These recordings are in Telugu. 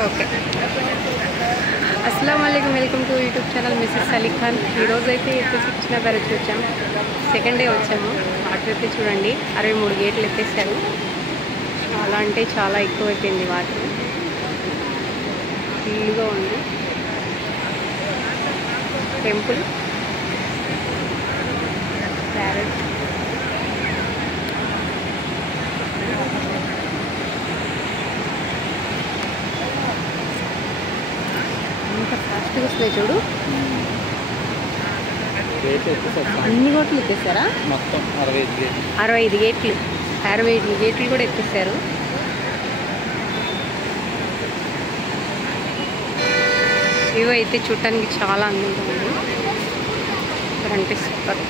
ఓకే. అస్సలాము అలైకుం, welcome to YouTube channel Mrs Ali Khan. ఈరోజు అయితే కృష్ణ బ్యారేజ్ వచ్చాము. సెకండ్ డే వచ్చాము. వాటర్ అయితే చూడండి 63 గేట్లు ఎత్తేసారు. చాలా అంటే చాలా ఎక్కువైపోయింది వాటర్. ఫుల్గా ఉంది. టెంపుల్ బ్యారేజ్ ఎంత ఫాస్ట్గా వస్తున్నాయి చూడు. అన్ని గోట్లు ఎత్తేసారా? మొత్తం 65 గేట్లు. 65 గేట్లు కూడా ఎత్తేసారు. వ్యూ అయితే చూడటానికి చాలా అందంగా ఉంది. సూపర్ అంటే సూపర్.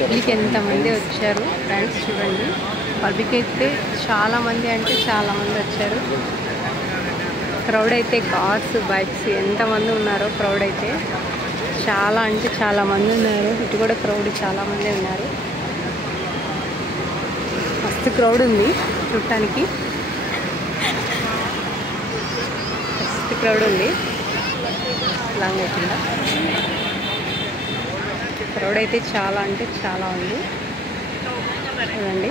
పబ్లిక్ ఎంతమంది వచ్చారు ఫ్రెండ్స్ చూడండి. పబ్లిక్ అయితే చాలామంది అంటే చాలామంది వచ్చారు. క్రౌడ్ అయితే కార్స్, బైక్స్ ఎంతమంది ఉన్నారో క్రౌడ్ అయితే చాలా అంటే చాలామంది ఉన్నారు. ఇటు కూడా క్రౌడ్ చాలామంది ఉన్నారు. మస్తు క్రౌడ్ ఉంది చూడటానికి. మస్తు క్రౌడ్ ఉంది. లాంగ్ అవుతుందా? క్రౌడ్ అయితే చాలా అంటే చాలా ఉంది చూడండి.